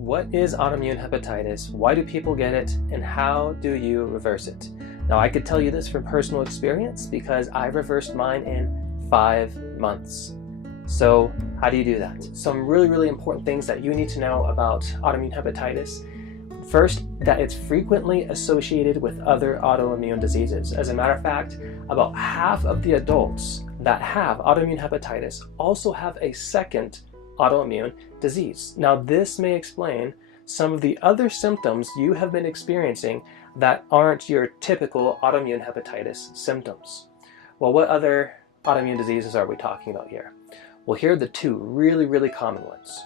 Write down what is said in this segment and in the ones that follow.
What is autoimmune hepatitis? Why do people get it? And how do you reverse it? Now, I could tell you this from personal experience because I reversed mine in 5 months. So how do you do that? Some really important things that you need to know about autoimmune hepatitis. First, that it's frequently associated with other autoimmune diseases. As a matter of fact, about half of the adults that have autoimmune hepatitis also have a second autoimmune disease. Now, this may explain some of the other symptoms you have been experiencing that aren't your typical autoimmune hepatitis symptoms. Well, what other autoimmune diseases are we talking about here? Well, here are the two really common ones.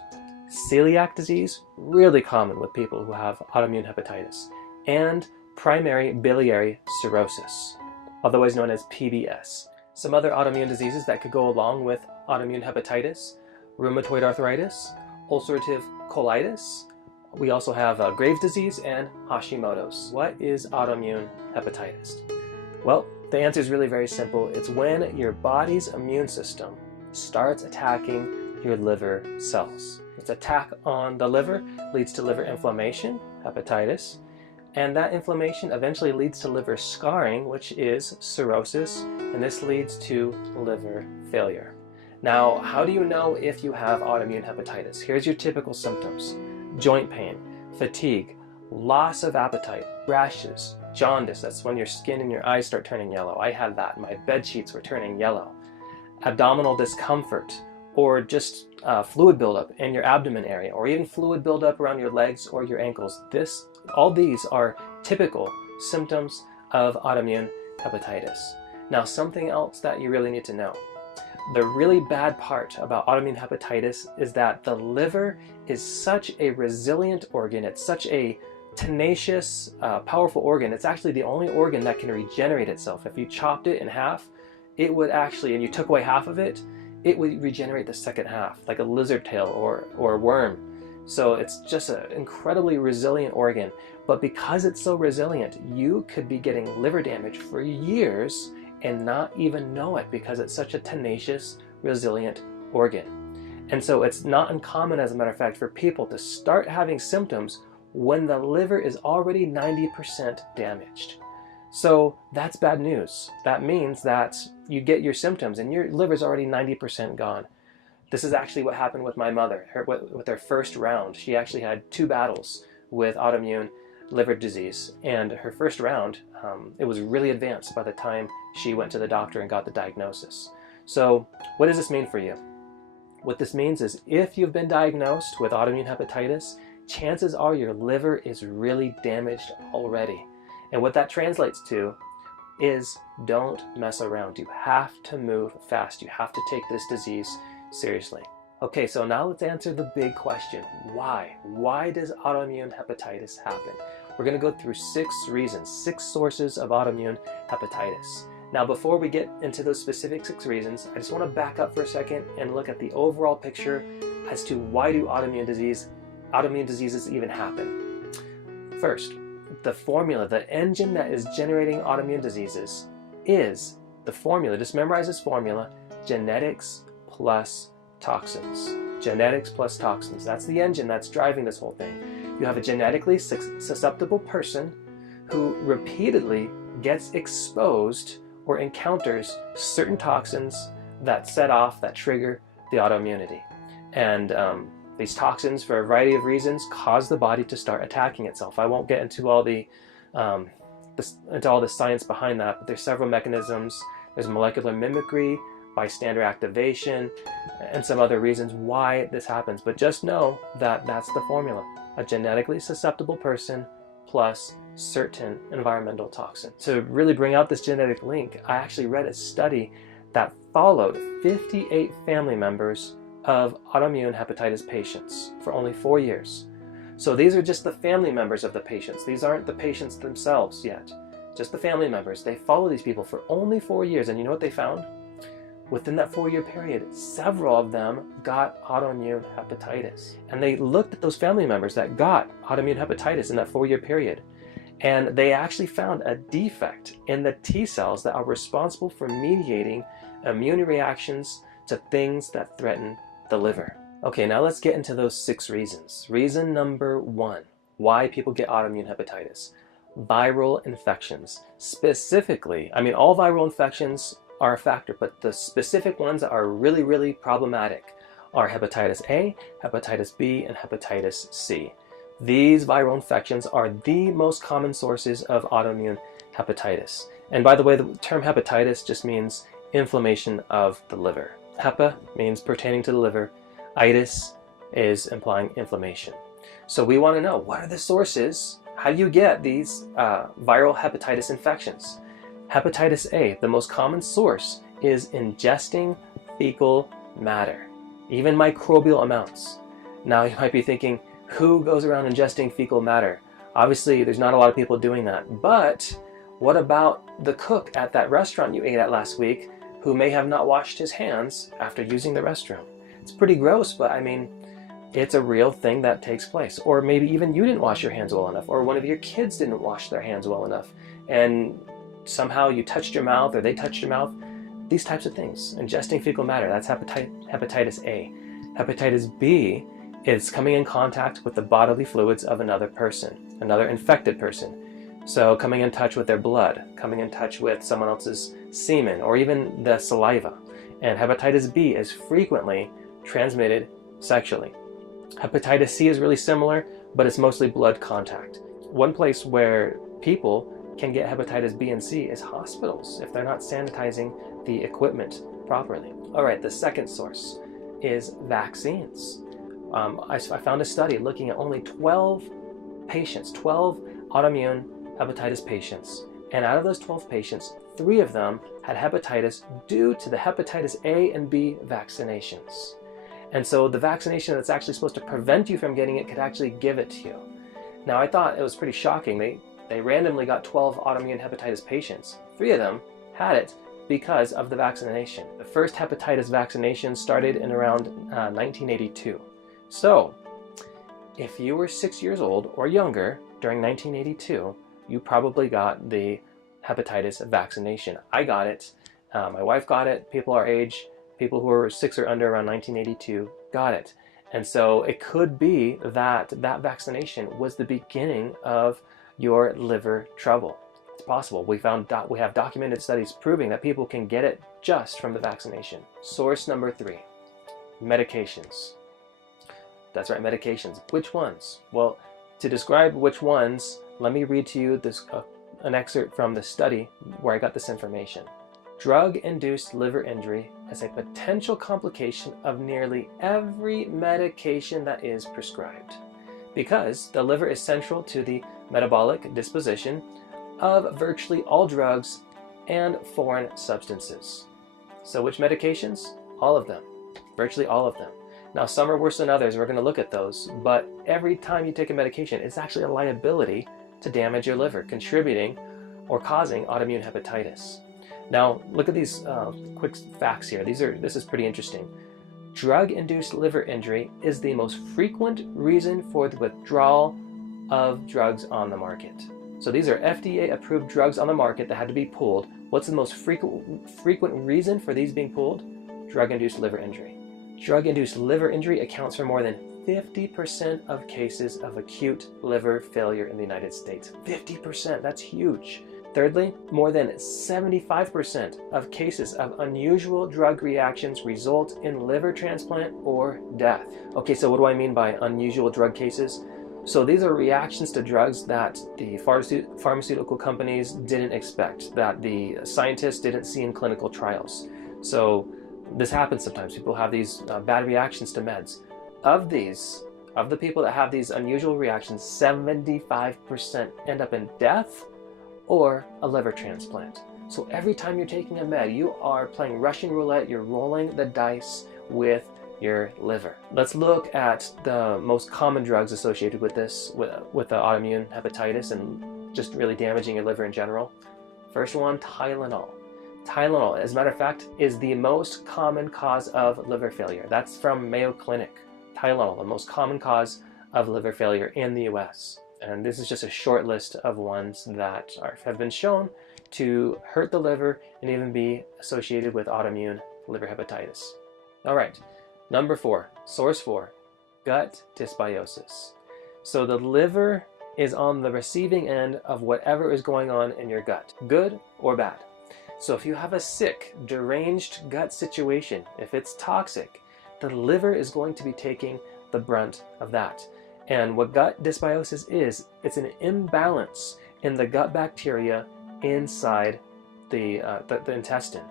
Celiac disease, really common with people who have autoimmune hepatitis, and primary biliary cirrhosis, otherwise known as PBS. Some other autoimmune diseases that could go along with autoimmune hepatitis: rheumatoid arthritis, ulcerative colitis. We also have Graves' disease and Hashimoto's. What is autoimmune hepatitis? Well, the answer is really very simple. It's when your body's immune system starts attacking your liver cells. Its attack on the liver leads to liver inflammation, hepatitis, and that inflammation eventually leads to liver scarring, which is cirrhosis, and this leads to liver failure. Now, how do you know if you have autoimmune hepatitis? Here's your typical symptoms: joint pain, fatigue, loss of appetite, rashes, jaundice. That's when your skin and your eyes start turning yellow. I had that. My bed sheets were turning yellow. Abdominal discomfort, or just fluid buildup in your abdomen area, or even fluid buildup around your legs or your ankles. All these are typical symptoms of autoimmune hepatitis. Now, something else that you really need to know. The really bad part about autoimmune hepatitis is that the liver is such a resilient organ. It's such a tenacious, powerful organ. It's actually the only organ that can regenerate itself. If you chopped it in half, it would actually, and you took away half of it, it would regenerate the second half, like a lizard tail or a worm. So it's just an incredibly resilient organ. But because it's so resilient, you could be getting liver damage for years and not even know it because it's such a tenacious, resilient organ. And so it's not uncommon, as a matter of fact, for people to start having symptoms when the liver is already 90% damaged. So that's bad news. That means that you get your symptoms and your liver's already 90% gone. This is actually what happened with my mother. With her first round, she actually had 2 battles with autoimmune liver disease, and her first round, it was really advanced by the time she went to the doctor and got the diagnosis. So what does this mean for you? What this means is if you've been diagnosed with autoimmune hepatitis, chances are your liver is really damaged already. And what that translates to is don't mess around. You have to move fast. You have to take this disease seriously. Okay, so now let's answer the big question. Why? Why does autoimmune hepatitis happen? We're going to go through 6 reasons, 6 sources of autoimmune hepatitis. Now, before we get into those specific 6 reasons, I just want to back up for a second and look at the overall picture as to why do autoimmune diseases even happen. First, the formula, the engine that is generating autoimmune diseases is the formula. Just memorize this formula: genetics plus toxins. Genetics plus toxins. That's the engine that's driving this whole thing. You have a genetically susceptible person who repeatedly gets exposed or encounters certain toxins that set off, that trigger the autoimmunity. And these toxins, for a variety of reasons, cause the body to start attacking itself. I won't get into all the science behind that, but there's several mechanisms. There's molecular mimicry, bystander activation, and some other reasons why this happens. But just know that that's the formula: a genetically susceptible person plus certain environmental toxins. To really bring out this genetic link, I actually read a study that followed 58 family members of autoimmune hepatitis patients for only 4 years. So these are just the family members of the patients. These aren't the patients themselves yet, just the family members. They follow these people for only 4 years, and you know what they found? Within that 4-year period, several of them got autoimmune hepatitis. And they looked at those family members that got autoimmune hepatitis in that 4-year period, and they actually found a defect in the T cells that are responsible for mediating immune reactions to things that threaten the liver. Okay, now let's get into those 6 reasons. Reason number 1, why people get autoimmune hepatitis. Viral infections. Specifically, I mean, all viral infections are a factor, but the specific ones that are really, really problematic are hepatitis A, hepatitis B, and hepatitis C. These viral infections are the most common sources of autoimmune hepatitis. And by the way, the term hepatitis just means inflammation of the liver. Hepa means pertaining to the liver. Itis is implying inflammation. So we want to know, what are the sources? How do you get these viral hepatitis infections? Hepatitis A, the most common source, is ingesting fecal matter, even microbial amounts. Now you might be thinking, who goes around ingesting fecal matter? Obviously, there's not a lot of people doing that. But what about the cook at that restaurant you ate at last week who may have not washed his hands after using the restroom? It's pretty gross, but I mean, it's a real thing that takes place. Or maybe even you didn't wash your hands well enough, or one of your kids didn't wash their hands well enough, and somehow you touched your mouth or they touched your mouth. These types of things. Ingesting fecal matter, that's hepatitis A. Hepatitis B is coming in contact with the bodily fluids of another person, another infected person. So coming in touch with their blood, coming in touch with someone else's semen, or even the saliva. And hepatitis B is frequently transmitted sexually. Hepatitis C is really similar, but it's mostly blood contact. One place where people can get hepatitis B and C is hospitals if they're not sanitizing the equipment properly. All right, the second source is vaccines. I found a study looking at only 12 patients, 12 autoimmune hepatitis patients. And out of those 12 patients, 3 of them had hepatitis due to the hepatitis A and B vaccinations. And so the vaccination that's actually supposed to prevent you from getting it could actually give it to you. Now I thought it was pretty shocking. They randomly got 12 autoimmune hepatitis patients. 3 of them had it because of the vaccination. The first hepatitis vaccination started in around 1982. So if you were 6 years old or younger during 1982, you probably got the hepatitis vaccination. I got it. My wife got it. People our age, people who were 6 or under around 1982 got it. And so it could be that that vaccination was the beginning of your liver trouble. It's possible. We have documented studies proving that people can get it just from the vaccination. Source number 3, medications. That's right, medications. Which ones? Well, to describe which ones, let me read to you an excerpt from the study where I got this information. Drug-induced liver injury is a potential complication of nearly every medication that is prescribed, because the liver is central to the metabolic disposition of virtually all drugs and foreign substances. So which medications? All of them. Virtually all of them. Now some are worse than others, we're going to look at those, but every time you take a medication, it's actually a liability to damage your liver, contributing or causing autoimmune hepatitis. Now look at these quick facts here. This is pretty interesting. Drug-induced liver injury is the most frequent reason for the withdrawal of drugs on the market. So these are FDA-approved drugs on the market that had to be pulled. What's the most frequent reason for these being pulled? Drug-induced liver injury. Drug-induced liver injury accounts for more than 50% of cases of acute liver failure in the United States. 50%, that's huge. Thirdly, more than 75% of cases of unusual drug reactions result in liver transplant or death. Okay, so what do I mean by unusual drug cases? So these are reactions to drugs that the pharmaceutical companies didn't expect, that the scientists didn't see in clinical trials. So this happens sometimes. People have these bad reactions to meds. Of the people that have these unusual reactions, 75% end up in death or a liver transplant. So every time you're taking a med, you are playing Russian roulette, you're rolling the dice with your liver. Let's look at the most common drugs associated with this, with the autoimmune hepatitis and just really damaging your liver in general. First one, Tylenol. Tylenol, as a matter of fact, is the most common cause of liver failure. That's from Mayo Clinic. Tylenol, the most common cause of liver failure in the US. And this is just a short list of ones that have been shown to hurt the liver and even be associated with autoimmune liver hepatitis. All right, Number 4, source 4, gut dysbiosis. So the liver is on the receiving end of whatever is going on in your gut, good or bad. So if you have a sick, deranged gut situation, if it's toxic, the liver is going to be taking the brunt of that. And what gut dysbiosis is, it's an imbalance in the gut bacteria inside the intestine.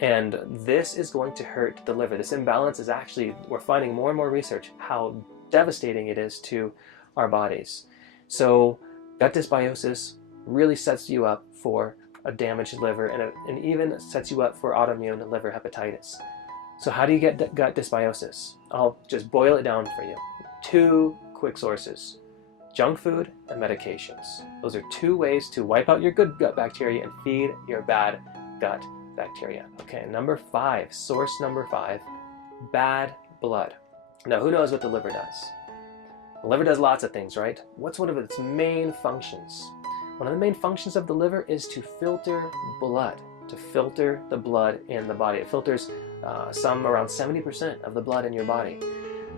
And this is going to hurt the liver. This imbalance is actually, we're finding more and more research how devastating it is to our bodies. So gut dysbiosis really sets you up for a damaged liver, and even sets you up for autoimmune liver hepatitis. So how do you get gut dysbiosis? I'll just boil it down for you. 2 quick sources: junk food and medications. Those are 2 ways to wipe out your good gut bacteria and feed your bad gut bacteria. Okay, number 5, source number 5, bad blood. Now, who knows what the liver does? The liver does lots of things, right? What's one of its main functions? One of the main functions of the liver is to filter blood, to filter the blood in the body. It filters some around 70% of the blood in your body.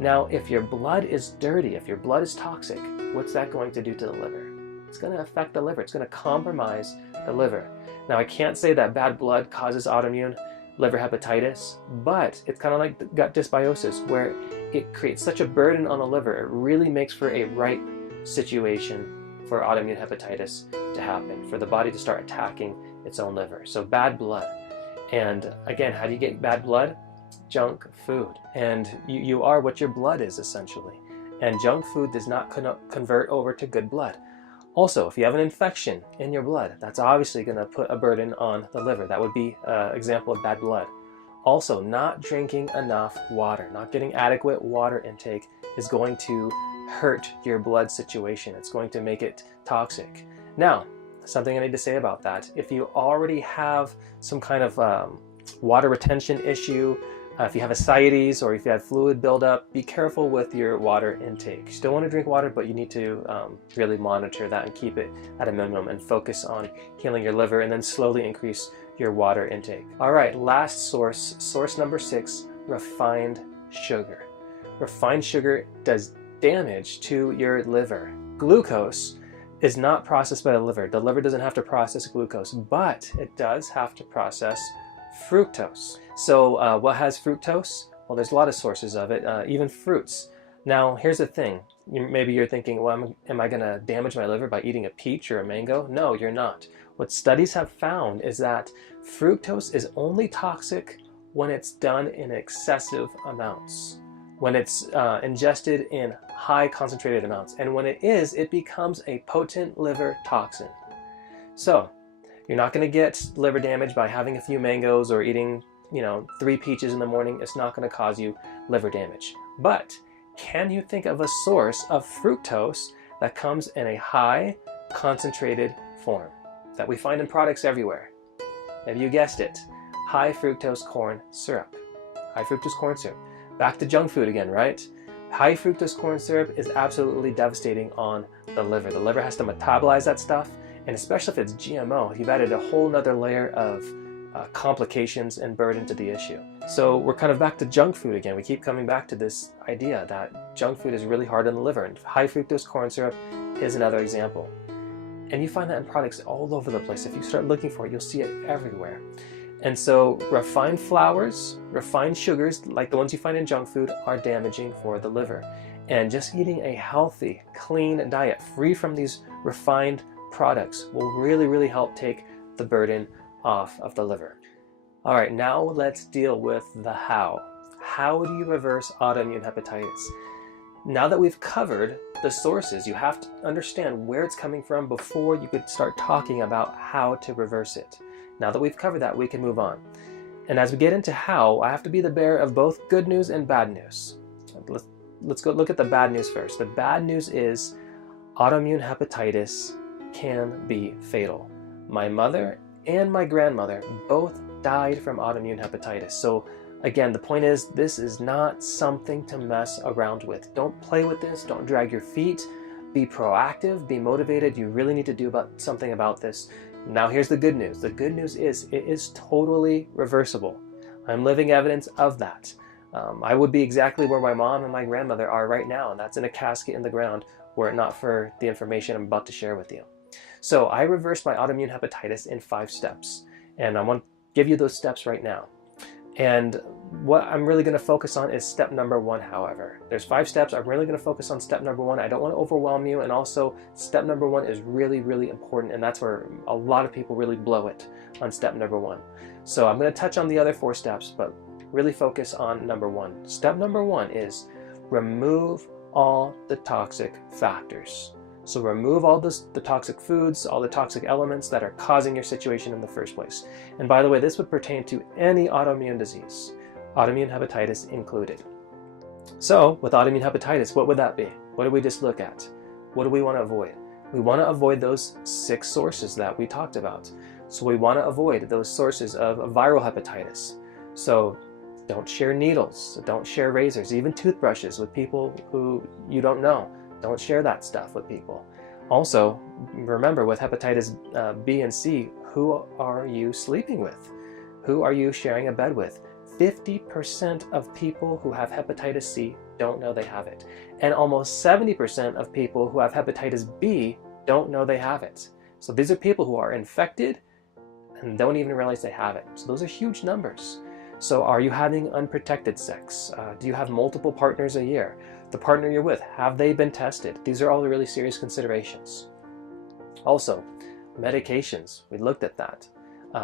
Now, if your blood is dirty, if your blood is toxic, what's that going to do to the liver? It's going to affect the liver. It's going to compromise the liver. Now, I can't say that bad blood causes autoimmune liver hepatitis, but it's kind of like gut dysbiosis, where it creates such a burden on the liver. It really makes for a ripe situation for autoimmune hepatitis to happen, for the body to start attacking its own liver. So bad blood. And again, how do you get bad blood? Junk food. And you are what your blood is, essentially. And junk food does not convert over to good blood. Also, if you have an infection in your blood, that's obviously going to put a burden on the liver. That would be an example of bad blood. Also, not drinking enough water, not getting adequate water intake is going to hurt your blood situation. It's going to make it toxic. Now, something I need to say about that. If you already have some kind of water retention issue, if you have ascites or if you have fluid buildup, be careful with your water intake. You still want to drink water, but you need to really monitor that and keep it at a minimum and focus on healing your liver, and then slowly increase your water intake. All right, last source number 6, refined sugar. Refined sugar does damage to your liver. Glucose is not processed by the liver. The liver doesn't have to process glucose, but it does have to process fructose. So what has fructose? Well, there's a lot of sources of it, even fruits. Now, here's the thing. Maybe you're thinking, well, am I going to damage my liver by eating a peach or a mango? No, you're not. What studies have found is that fructose is only toxic when it's done in excessive amounts, when it's ingested in high concentrated amounts. And when it is, it becomes a potent liver toxin. So you're not going to get liver damage by having a few mangoes or eating 3 peaches in the morning. It's not going to cause you liver damage. But can you think of a source of fructose that comes in a high concentrated form that we find in products everywhere? Have you guessed it? High fructose corn syrup. High fructose corn syrup. Back to junk food again, right? High fructose corn syrup is absolutely devastating on the liver. The liver has to metabolize that stuff, and especially if it's GMO, you've added a whole nother layer of complications and burden to the issue. So we're kind of back to junk food again. We keep coming back to this idea that junk food is really hard on the liver, and high fructose corn syrup is another example. And you find that in products all over the place. If you start looking for it, you'll see it everywhere. And so refined flours, refined sugars, like the ones you find in junk food, are damaging for the liver. And just eating a healthy, clean diet, free from these refined products, will really, really help take the burden off of the liver. All right, now let's deal with the how. How do you reverse autoimmune hepatitis? Now that we've covered the sources, you have to understand where it's coming from before you could start talking about how to reverse it. Now that we've covered that, we can move on. And as we get into how, I have to be the bearer of both good news and bad news. Let's go look at the bad news first. The bad news is autoimmune hepatitis can be fatal. My mother and my grandmother both died from autoimmune hepatitis. So again, the point is, this is not something to mess around with. Don't play with this. Don't drag your feet. Be proactive. Be motivated. You really need to do something about this. Now here's the good news. The good news is it is totally reversible. I'm living evidence of that. I would be exactly where my mom and my grandmother are right now, and that's in a casket in the ground were it not for the information I'm about to share with you. So I reversed my autoimmune hepatitis in 5 steps, and I want to give you those steps right now. And what I'm really going to focus on is step number 1, however. There's 5 steps. I'm really going to focus on step number 1. I don't want to overwhelm you, and also step number 1 is really, really important, and that's where a lot of people really blow it on step number 1. So I'm going to touch on the other 4 steps, but really focus on number 1. Step number 1 is remove all the toxic factors. So remove all the toxic foods, all the toxic elements that are causing your situation in the first place. And by the way, this would pertain to any autoimmune disease, autoimmune hepatitis included. So with autoimmune hepatitis, what would that be? What did we just look at? What do we want to avoid? We want to avoid those 6 sources that we talked about. So we want to avoid those sources of viral hepatitis. So don't share needles, don't share razors, even toothbrushes with people who you don't know. Don't share that stuff with people. Also, remember with hepatitis B and C, who are you sleeping with? Who are you sharing a bed with? 50% of people who have hepatitis C don't know they have it. And almost 70% of people who have hepatitis B don't know they have it. So these are people who are infected and don't even realize they have it. So those are huge numbers. So are you having unprotected sex? Do you have multiple partners a year? The partner you're with, have they been tested? These are all really serious considerations. Also, medications, we looked at that.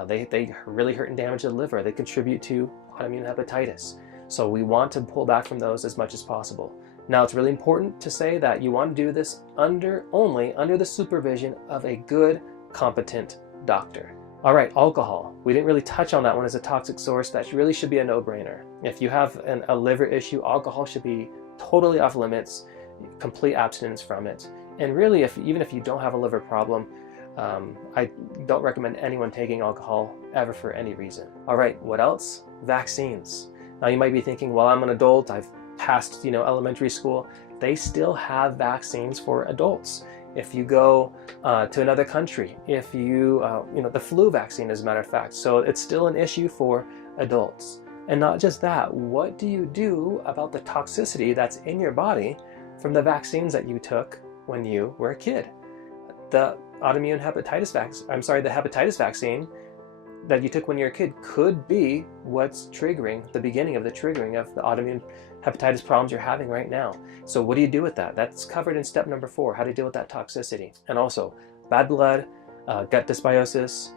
They really hurt and damage the liver. They contribute to autoimmune hepatitis. So we want to pull back from those as much as possible. Now, it's really important to say that you want to do this only under the supervision of a good, competent doctor. All right, alcohol. We didn't really touch on that one as a toxic source. That really should be a no-brainer. If you have a liver issue, alcohol should be totally off limits, complete abstinence from it. And really, even if you don't have a liver problem, I don't recommend anyone taking alcohol ever for any reason. All right, what else? Vaccines. Now you might be thinking, well, I'm an adult, I've passed elementary school. They still have vaccines for adults. If you go to another country, if you, the flu vaccine as a matter of fact. So it's still an issue for adults. And not just that, what do you do about the toxicity that's in your body from the vaccines that you took when you were a kid? The hepatitis vaccine that you took when you were a kid could be what's triggering the beginning of the triggering of the autoimmune hepatitis problems you're having right now. So what do you do with that? That's covered in step number 4, how to deal with that toxicity. And also, bad blood, gut dysbiosis.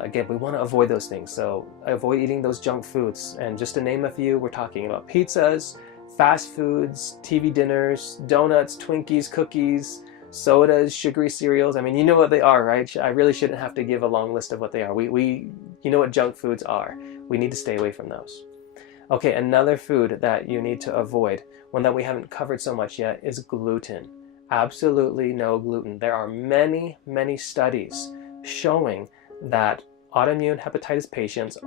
Again, we want to avoid those things. So avoid eating those junk foods. And just to name a few, we're talking about pizzas, fast foods, TV dinners, donuts, Twinkies, cookies, sodas, sugary cereals. I mean, you know what they are, right? I really shouldn't have to give a long list of what they are. You know what junk foods are. We need to stay away from those. Okay, another food that you need to avoid, one that we haven't covered so much yet, is gluten. Absolutely no gluten. There are many, many studies showing that autoimmune hepatitis patients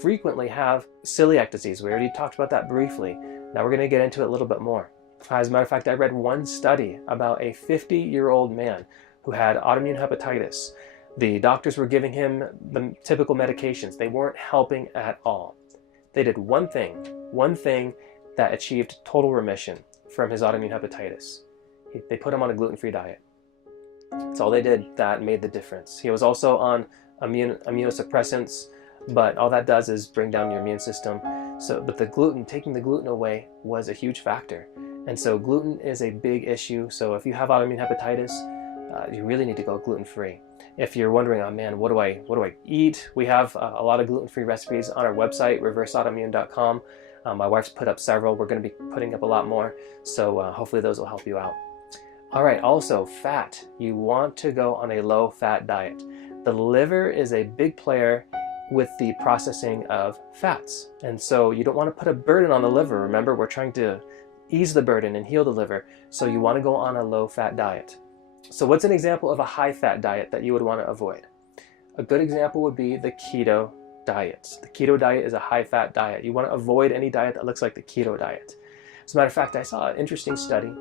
frequently have celiac disease. We already talked about that briefly. Now we're going to get into it a little bit more. As a matter of fact, I read one study about a 50-year-old man who had autoimmune hepatitis. The doctors were giving him the typical medications. They weren't helping at all. They did one thing that achieved total remission from his autoimmune hepatitis. They put him on a gluten-free diet. That's all they did that made the difference. He was also on immunosuppressants, but all that does is bring down your immune system. But taking the gluten away was a huge factor. And so gluten is a big issue. So if you have autoimmune hepatitis, you really need to go gluten-free. If you're wondering, oh man, what do I eat? We have a lot of gluten-free recipes on our website, reverseautoimmune.com. My wife's put up several. We're going to be putting up a lot more. So hopefully those will help you out. All right, also fat. You want to go on a low-fat diet. The liver is a big player with the processing of fats. And so you don't want to put a burden on the liver. Remember, we're trying to ease the burden and heal the liver. So you want to go on a low-fat diet. So what's an example of a high-fat diet that you would want to avoid? A good example would be the keto diet. The keto diet is a high-fat diet. You want to avoid any diet that looks like the keto diet. As a matter of fact, I saw an interesting study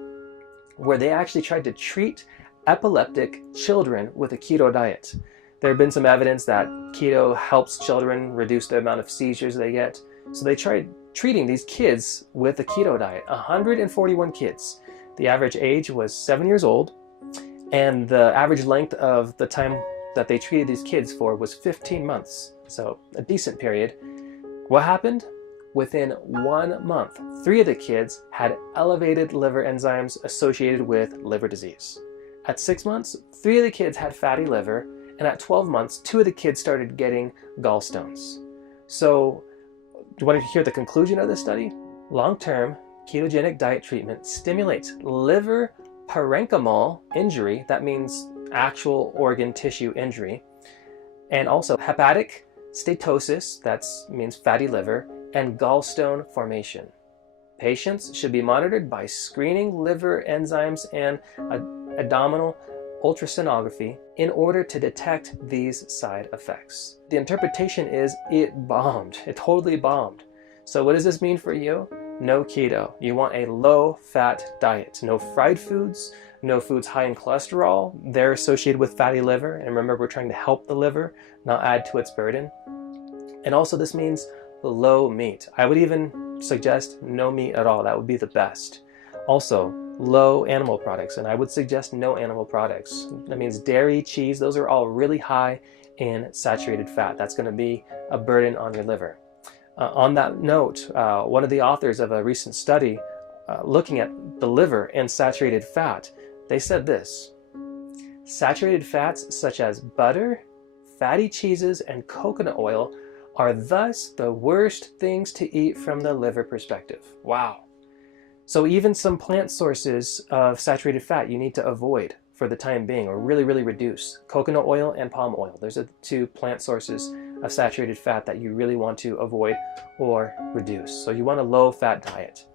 where they actually tried to treat epileptic children with a keto diet. There have been some evidence that keto helps children reduce the amount of seizures they get. So they tried treating these kids with a keto diet, 141 kids. The average age was 7 years old, and the average length of the time that they treated these kids for was 15 months, so a decent period. What happened? Within 1 month, 3 of the kids had elevated liver enzymes associated with liver disease. At 6 months, 3 of the kids had fatty liver, and at 12 months, 2 of the kids started getting gallstones. So, do you want to hear the conclusion of this study? Long-term ketogenic diet treatment stimulates liver parenchymal injury, that means actual organ tissue injury, and also hepatic steatosis, that means fatty liver, and gallstone formation. Patients should be monitored by screening liver enzymes and abdominal ultrasonography in order to detect these side effects. The interpretation is it bombed. It totally bombed. So what does this mean for you? No keto. You want a low-fat diet. No fried foods, no foods high in cholesterol. They're associated with fatty liver. And remember, we're trying to help the liver, not add to its burden. And also this means low meat. I would even suggest no meat at all. That would be the best. Also, low animal products, and I would suggest no animal products. That means dairy, cheese, those are all really high in saturated fat. That's going to be a burden on your liver. On that note, one of the authors of a recent study looking at the liver and saturated fat, they said this: saturated fats such as butter, fatty cheeses, and coconut oil are thus the worst things to eat from the liver perspective. Wow. So even some plant sources of saturated fat you need to avoid for the time being, or really reduce. Coconut oil and palm oil. Those are the 2 plant sources of saturated fat that you really want to avoid or reduce. So you want a low-fat diet.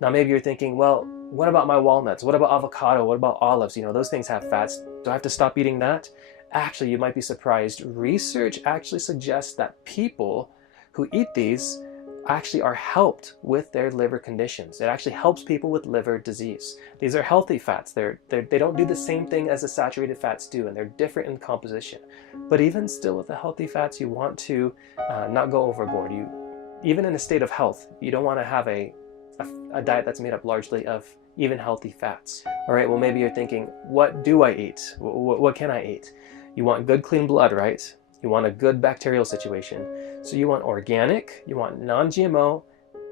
Now maybe you're thinking, well, what about my walnuts? What about avocado? What about olives? You know, those things have fats. Do I have to stop eating that? Actually, you might be surprised. Research actually suggests that people who eat these actually are helped with their liver conditions. It actually helps people with liver disease. These are healthy fats. They don't do the same thing as the saturated fats do, and they're different in composition. But even still with the healthy fats, you want to not go overboard. Even in a state of health, you don't want to have a diet that's made up largely of even healthy fats. All right, well, maybe you're thinking, what do I eat? What can I eat? You want good, clean blood, right? You want a good bacterial situation. So you want organic, you want non-GMO,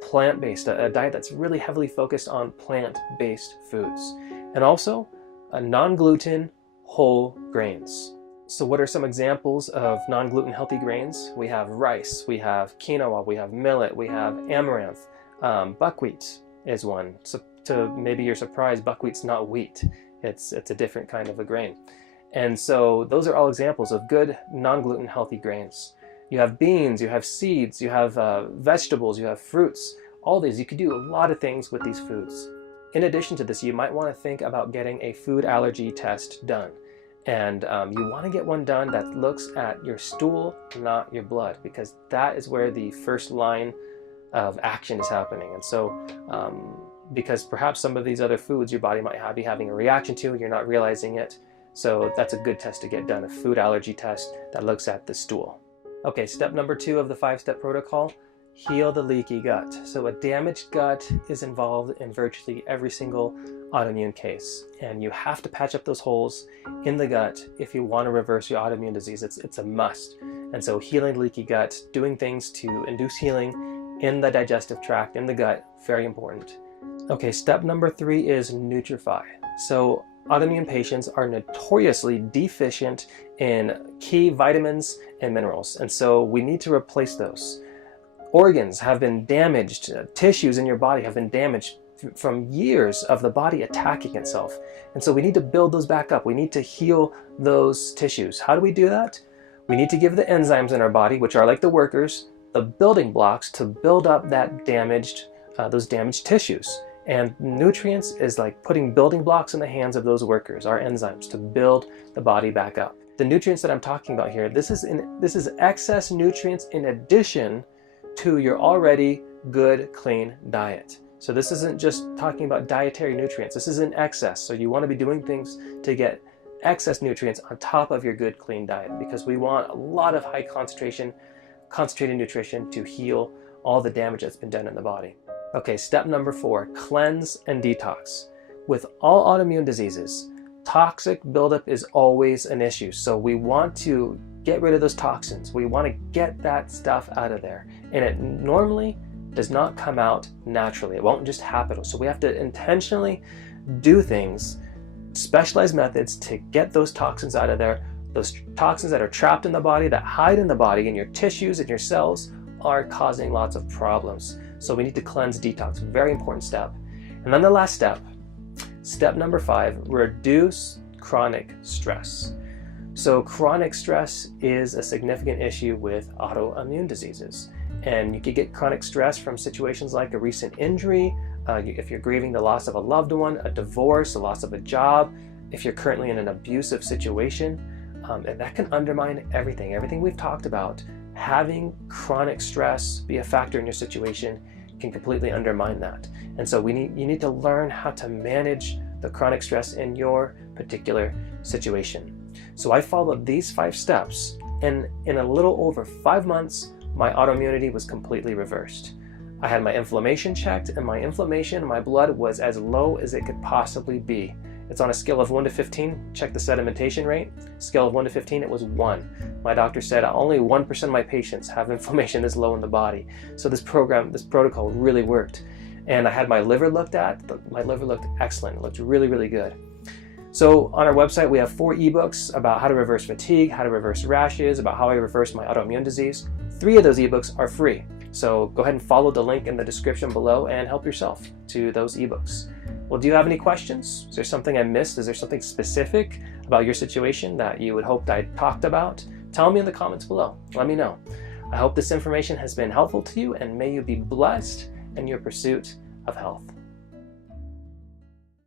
plant-based, a diet that's really heavily focused on plant-based foods. And also a non-gluten whole grains. So what are some examples of non-gluten healthy grains? We have rice, we have quinoa, we have millet, we have amaranth. Buckwheat is one. So maybe you're surprised, buckwheat's not wheat. It's a different kind of a grain. And so those are all examples of good non-gluten healthy grains. You have beans, you have seeds, you have vegetables, you have fruits. All these, you could do a lot of things with these foods. In addition to this, you might want to think about getting a food allergy test done. And you want to get one done that looks at your stool, not your blood, because that is where the first line of action is happening. And so because perhaps some of these other foods your body might be having a reaction to, you're not realizing it. So that's a good test to get done, a food allergy test that looks at the stool. Okay, step number 2 of the 5-step protocol, heal the leaky gut. So a damaged gut is involved in virtually every single autoimmune case. And you have to patch up those holes in the gut if you want to reverse your autoimmune disease. It's a must. And so healing leaky gut, doing things to induce healing in the digestive tract, in the gut, very important. Okay, step number 3 is Nutrify. So autoimmune patients are notoriously deficient in key vitamins and minerals, and so we need to replace those. Organs have been damaged, tissues in your body have been damaged from years of the body attacking itself, and so we need to build those back up. We need to heal those tissues. How do we do that? We need to give the enzymes in our body, which are like the workers, the building blocks to build up that those damaged tissues. And nutrients is like putting building blocks in the hands of those workers, our enzymes, to build the body back up. The nutrients that I'm talking about here, this is excess nutrients in addition to your already good, clean diet. So this isn't just talking about dietary nutrients. This is in excess. So you want to be doing things to get excess nutrients on top of your good, clean diet, because we want a lot of high concentrated nutrition to heal all the damage that's been done in the body. Okay, step number 4, cleanse and detox. With all autoimmune diseases, toxic buildup is always an issue. So we want to get rid of those toxins. We want to get that stuff out of there. And it normally does not come out naturally. It won't just happen. So we have to intentionally do things, specialized methods to get those toxins out of there. Those toxins that are trapped in the body, that hide in the body, in your tissues, in your cells, are causing lots of problems. So we need to cleanse, detox, very important step. And then the last step, step number 5, reduce chronic stress. So chronic stress is a significant issue with autoimmune diseases. And you could get chronic stress from situations like a recent injury, if you're grieving the loss of a loved one, a divorce, the loss of a job, if you're currently in an abusive situation, and that can undermine everything we've talked about. Having chronic stress be a factor in your situation can completely undermine that. And so you need to learn how to manage the chronic stress in your particular situation. So I followed these 5 steps, and in a little over 5 months, my autoimmunity was completely reversed. I had my inflammation checked, and my inflammation in my blood was as low as it could possibly be. It's on a scale of 1 to 15. Check the sedimentation rate. Scale of 1 to 15, it was 1. My doctor said only 1% of my patients have inflammation this low in the body. So this protocol really worked. And I had my liver looked at. My liver looked excellent. It looked really, really good. So on our website, we have 4 ebooks about how to reverse fatigue, how to reverse rashes, about how I reversed my autoimmune disease. 3 of those ebooks are free. So go ahead and follow the link in the description below and help yourself to those ebooks. Well, do you have any questions? Is there something I missed? Is there something specific about your situation that you would hope that I talked about? Tell me in the comments below. Let me know. I hope this information has been helpful to you, and may you be blessed in your pursuit of health.